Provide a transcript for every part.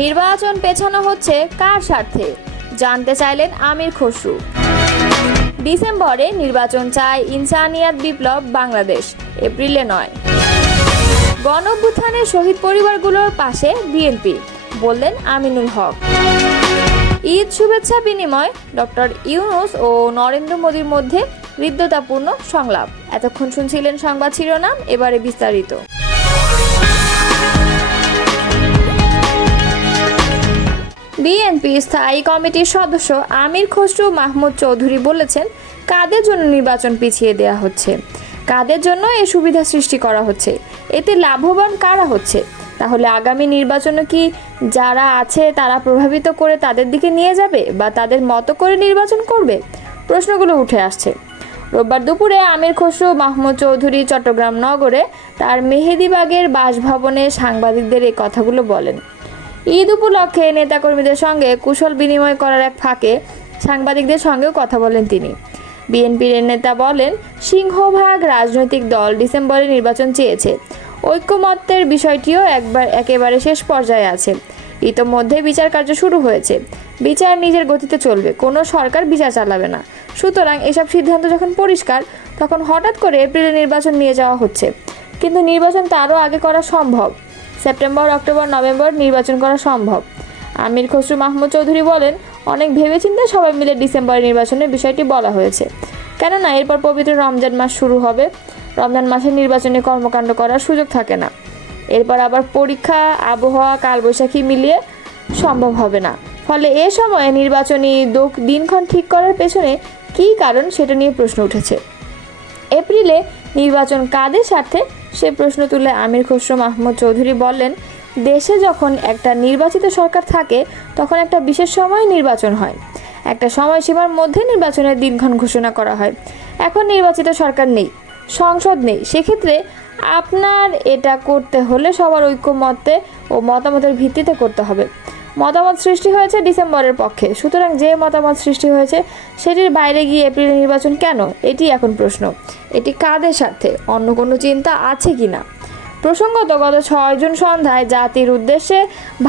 নির্বাচন পেছানো হচ্ছে কার স্বার্থে? জানতে চাইলেন আমির খসরু। ডিসেম্বরে নির্বাচন চায় ইনসানিয়াত বিপ্লব বাংলাদেশ, এপ্রিলে নয়। গণ শহীদ পরিবারগুলোর পাশে বিএনপি, বললেন আমিনুল হক। ঈদ শুভেচ্ছা বিনিময়, ডক্টর ইউনুস ও নরেন্দ্র মোদীর মধ্যে হৃদ্যতাপূর্ণ সংলাপ। এতক্ষণ শুনছিলেন সংবাদ শিরোনাম, এবারে বিস্তারিত। বিএনপি স্থায়ী কমিটির সদস্য আমির খসরু মাহমুদ চৌধুরী বলেছেন, কাদের জন্য নির্বাচন পিছিয়ে দেওয়া হচ্ছে? কাদের জন্য এ সুবিধা সৃষ্টি করা হচ্ছে? এতে লাভবান কারা হচ্ছে? তাহলে আগামী নির্বাচনে কি যারা আছে তারা প্রভাবিত করে তাদের দিকে নিয়ে যাবে বা তাদের মতো করে নির্বাচন করবে? প্রশ্নগুলো উঠে আসছে। রোববার দুপুরে আমির খসরু মাহমুদ চৌধুরী চট্টগ্রাম নগরে তার মেহেদিবাগের বাসভবনে সাংবাদিকদের এই কথাগুলো বলেন। ঈদ উপলক্ষে নেতাকর্মীদের সঙ্গে কুশল বিনিময় করার এক ফাঁকে সাংবাদিকদের সঙ্গেও কথা বলেন তিনি। বিএনপির নেতা বলেন, সিংহভাগ রাজনৈতিক দল ডিসেম্বরে নির্বাচন চেয়েছে। ঐক্যমত্যের বিষয়টিও একবার একেবারে শেষ পর্যায়ে আছে। ইতোমধ্যে বিচার কার্য শুরু হয়েছে। বিচার নিজের গতিতে চলবে, কোনো সরকার বিচার চালাবে না। সুতরাং এসব সিদ্ধান্ত যখন পরিষ্কার, তখন হঠাৎ করে এপ্রিলে নির্বাচন নিয়ে যাওয়া হচ্ছে। কিন্তু নির্বাচন তারও আগে করা সম্ভব। সেপ্টেম্বর, অক্টোবর, নভেম্বর নির্বাচন করা সম্ভব। আমির খসরু মাহমুদ চৌধুরী বলেন, অনেক ভেবেচিন্তে সবাই মিলে ডিসেম্বরে নির্বাচনের বিষয়টি বলা হয়েছে। কেননা, এরপর পবিত্র রমজান মাস শুরু হবে। রমজান মাসে নির্বাচনে কর্মকাণ্ড করার সুযোগ থাকে না। এরপর আবার পরীক্ষা, আবহাওয়া, কালবৈশাখী মিলিয়ে সম্ভব হবে না। ফলে এ সময়ে নির্বাচনী দিনক্ষণ ঠিক করার পেছনে কী কারণ সেটা নিয়ে প্রশ্ন উঠেছে। এপ্রিলে নির্বাচন কাদের স্বার্থে সে প্রশ্ন তুলে আমির খসরু মাহমুদ চৌধুরী বলেন দেশে যখন একটা নির্বাচিত সরকার থাকে, তখন একটা বিশেষ সময় নির্বাচন হয়। একটা সময়সীমার মধ্যে নির্বাচনের দিনক্ষণ ঘোষণা করা হয়। এখন নির্বাচিত সরকার নেই, সংসদ নেই। সেক্ষেত্রে আপনার এটা করতে হলে সবার ঐক্যমতে ও মতামতের ভিত্তিতে করতে হবে। মতামত সৃষ্টি হয়েছে ডিসেম্বরের পক্ষে। সুতরাং যে মতামত সৃষ্টি হয়েছে, সেটির বাইরে গিয়ে এপ্রিলে নির্বাচন কেন? এটি এখন প্রশ্ন। এটি কাদের স্বার্থে? অন্য কোনো চিন্তা আছে কি না? প্রসঙ্গত গত ছয় জুন সন্ধ্যায় জাতির উদ্দেশ্যে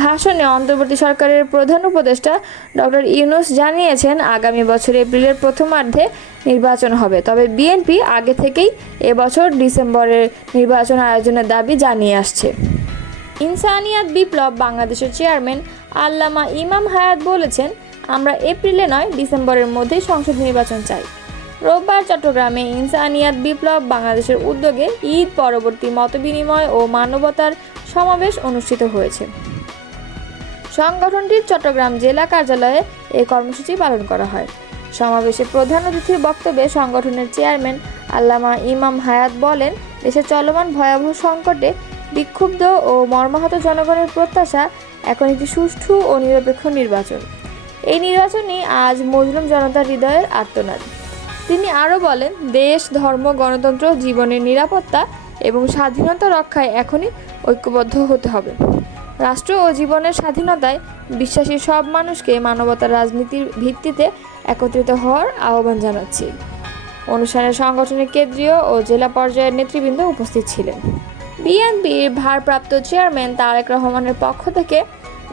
ভাষণে অন্তর্বর্তী সরকারের প্রধান উপদেষ্টা ডক্টর ইউনুস জানিয়েছেন, আগামী বছর এপ্রিলের প্রথমার্ধে নির্বাচন হবে। তবে বিএনপি আগে থেকেই এবছর ডিসেম্বরের নির্বাচন আয়োজনের দাবি জানিয়ে আসছে। ইনসানিয়াত বিপ্লব বাংলাদেশের চেয়ারম্যান আল্লামা ইমাম হায়াত বলেছেন, আমরা এপ্রিলে নয় ডিসেম্বরের মধ্যেই সংসদ নির্বাচন চাই। রোববার চট্টগ্রামে ইনসানিয়াত বিপ্লব বাংলাদেশের উদ্যোগে ঈদ পরবর্তী মতবিনিময় ও মানবতার সমাবেশ অনুষ্ঠিত হয়েছে। সংগঠনটির চট্টগ্রাম জেলা কার্যালয়ে এই কর্মসূচি পালন করা হয়। সমাবেশে প্রধান অতিথির বক্তব্যে সংগঠনের চেয়ারম্যান আল্লামা ইমাম হায়াত বলেন, দেশে চলমান ভয়াবহ সংকটে বিক্ষুব্ধ ও মর্মাহত জনগণের প্রত্যাশা এখন একটি সুষ্ঠু ও নিরপেক্ষ নির্বাচন। এই নির্বাচনই আজ মজলুম জনতার হৃদয়ের আর্তনাদ। তিনি আরও বলেন, দেশ, ধর্ম, গণতন্ত্র, জীবনের নিরাপত্তা এবং স্বাধীনতা রক্ষায় এখনই ঐক্যবদ্ধ হতে হবে। রাষ্ট্র ও জীবনের স্বাধীনতায় বিশ্বাসী সব মানুষকে মানবতার রাজনীতির ভিত্তিতে একত্রিত হওয়ার আহ্বান জানাচ্ছি। অনুষ্ঠানে সংগঠনের কেন্দ্রীয় ও জেলা পর্যায়ের নেতৃবৃন্দ উপস্থিত ছিলেন। বিএনপির ভারপ্রাপ্ত চেয়ারম্যান তারেক রহমানের পক্ষ থেকে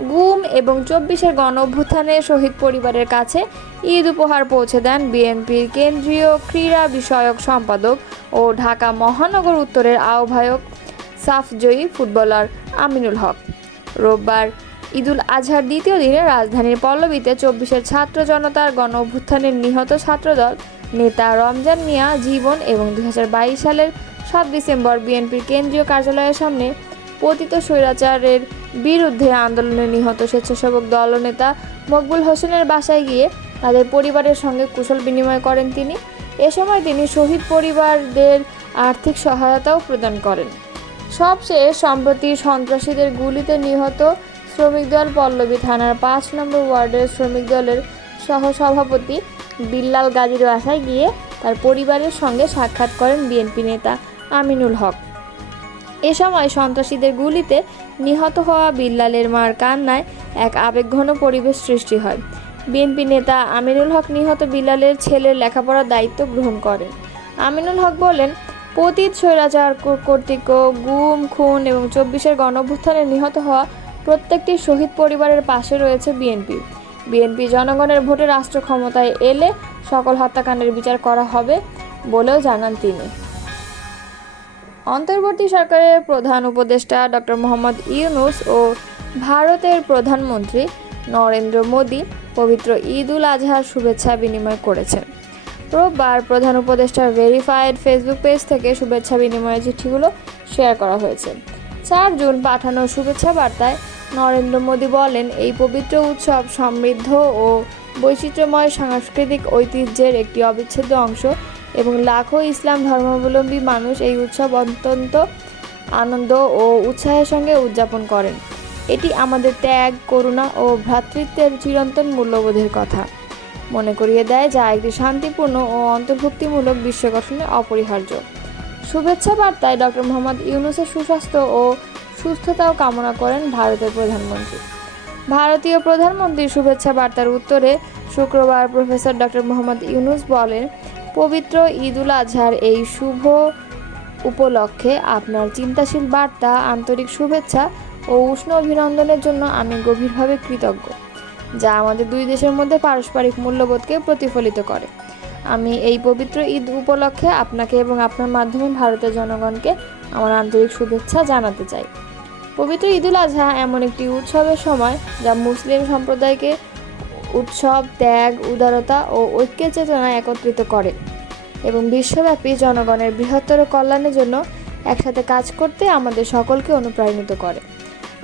গুম এবং চব্বিশের গণ অভ্যুত্থানে শহীদ পরিবারের কাছে ঈদ উপহার পৌঁছে দেন বিএনপির কেন্দ্রীয় ক্রীড়া বিষয়ক সম্পাদক ও ঢাকা মহানগর উত্তরের আহ্বায়ক সাফজয়ী ফুটবলার আমিনুল হক। রোববার ঈদুল আজহার দ্বিতীয় দিনে রাজধানীর পল্লবীতে চব্বিশের ছাত্র জনতার গণ অভ্যুত্থানের নিহত ছাত্রদল নেতা রমজান মিয়া জীবন এবং দু হাজার বাইশ সালের সাত ডিসেম্বর বিএনপির কেন্দ্রীয় কার্যালয়ের সামনে পতিত স্বৈরাচারের বিরুদ্ধে আন্দোলনে নিহত স্বেচ্ছাসেবক দলনেতা মকবুল হোসেনের বাসায় গিয়ে তাদের পরিবারের সঙ্গে কুশল বিনিময় করেন তিনি। এ সময় তিনি শহীদ পরিবারদের আর্থিক সহায়তাও প্রদান করেন। সবচেয়ে সম্প্রতি সন্ত্রাসীদের গুলিতে নিহত শ্রমিক দল পল্লবী থানার পাঁচ নম্বর ওয়ার্ডের শ্রমিক দলের সহসভাপতি বিল্লাল গাজীর বাসায় গিয়ে তার পরিবারের সঙ্গে সাক্ষাৎ করেন বিএনপি নেতা। আমিনুল হক। এ সময় সন্ত্রাসীদের গুলিতে নিহত হওয়া বিল্লালের মার কান্নায় এক আবেগঘন পরিবেশ সৃষ্টি হয়। বিএনপি নেতা আমিনুল হক নিহত বিল্লালের ছেলের লেখাপড়ার দায়িত্ব গ্রহণ করেন। আমিনুল হক বলেন, পতীত স্বৈরাচার কর্তৃক গুম, খুন এবং চব্বিশের গণভ্যুত্থানে নিহত হওয়া প্রত্যেকটি শহীদ পরিবারের পাশে রয়েছে বিএনপি। বিএনপি জনগণের ভোটে রাষ্ট্র ক্ষমতায় এলে সকল হত্যাকাণ্ডের বিচার করা হবে বলেও জানান তিনি। অন্তর্বর্তী সরকারের প্রধান উপদেষ্টা ডক্টর মোহাম্মদ ইউনুস ও ভারতের প্রধানমন্ত্রী নরেন্দ্র মোদী পবিত্র ঈদ উল আজহার শুভেচ্ছা বিনিময় করেছেন। রোববার প্রধান উপদেষ্টার ভেরিফাইড ফেসবুক পেজ থেকে শুভেচ্ছা বিনিময়ের চিঠিগুলো শেয়ার করা হয়েছে। চার জুন পাঠানো শুভেচ্ছা বার্তায় নরেন্দ্র মোদী বলেন, এই পবিত্র উৎসব সমৃদ্ধ ও বৈচিত্র্যময় সাংস্কৃতিক ঐতিহ্যের একটি অবিচ্ছেদ্য অংশ। এবং লাখো ইসলাম ধর্মাবলম্বী মানুষ এই উৎসব অত্যন্ত আনন্দ ও উৎসাহের সঙ্গে উদযাপন করেন। এটি আমাদের ত্যাগ, করুণা ও ভ্রাতৃত্বের চিরন্তন মূল্যবোধের কথা। মনে করিয়ে দেয়, যা একটি শান্তিপূর্ণ ও অন্তর্ভুক্তিমূলক বিশ্ব গঠনে অপরিহার্য। শুভেচ্ছা বার্তায় ডক্টর মোহাম্মদ ইউনুসের সুস্বাস্থ্য ও সুস্থতাও কামনা করেন ভারতের প্রধানমন্ত্রী। ভারতীয় প্রধানমন্ত্রীর শুভেচ্ছা বার্তার উত্তরে শুক্রবার প্রফেসর ডক্টর মোহাম্মদ ইউনুস বলেন পবিত্র ঈদ উল আজহার এই শুভ উপলক্ষে আপনার চিন্তাশীল বার্তা, আন্তরিক শুভেচ্ছা ও উষ্ণ অভিনন্দনের জন্য আমি গভীরভাবে কৃতজ্ঞ, যা আমাদের দুই দেশের মধ্যে পারস্পরিক মূল্যবোধকে প্রতিফলিত করে। আমি এই পবিত্র ঈদ উপলক্ষে আপনাকে এবং আপনার মাধ্যমে ভারতের জনগণকে আমার আন্তরিক শুভেচ্ছা জানাতে চাই। পবিত্র ঈদুল আজহা এমন একটি উৎসবের সময় যা মুসলিম সম্প্রদায়কে উৎসব, ত্যাগ, উদারতা ও ঐক্যের চেতনায় একত্রিত করে এবং বিশ্বব্যাপী জনগণের বৃহত্তর কল্যাণের জন্য একসাথে কাজ করতে আমাদের সকলকে অনুপ্রাণিত করে।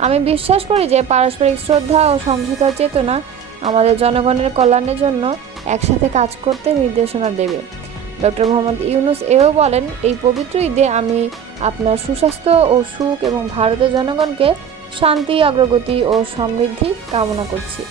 আমি বিশ্বাস করি যে পারস্পরিক শ্রদ্ধা ও সমঝোতার চেতনা আমাদের জনগণের কল্যাণের জন্য একসাথে কাজ করতে নির্দেশনা দেবে। ডক্টর মোহাম্মদ ইউনুস এও বলেন, এই পবিত্র ঈদে আমি আপনার সুস্বাস্থ্য ও সুখ এবং ভারতের জনগণকে শান্তি, অগ্রগতি ও সমৃদ্ধি কামনা করছি।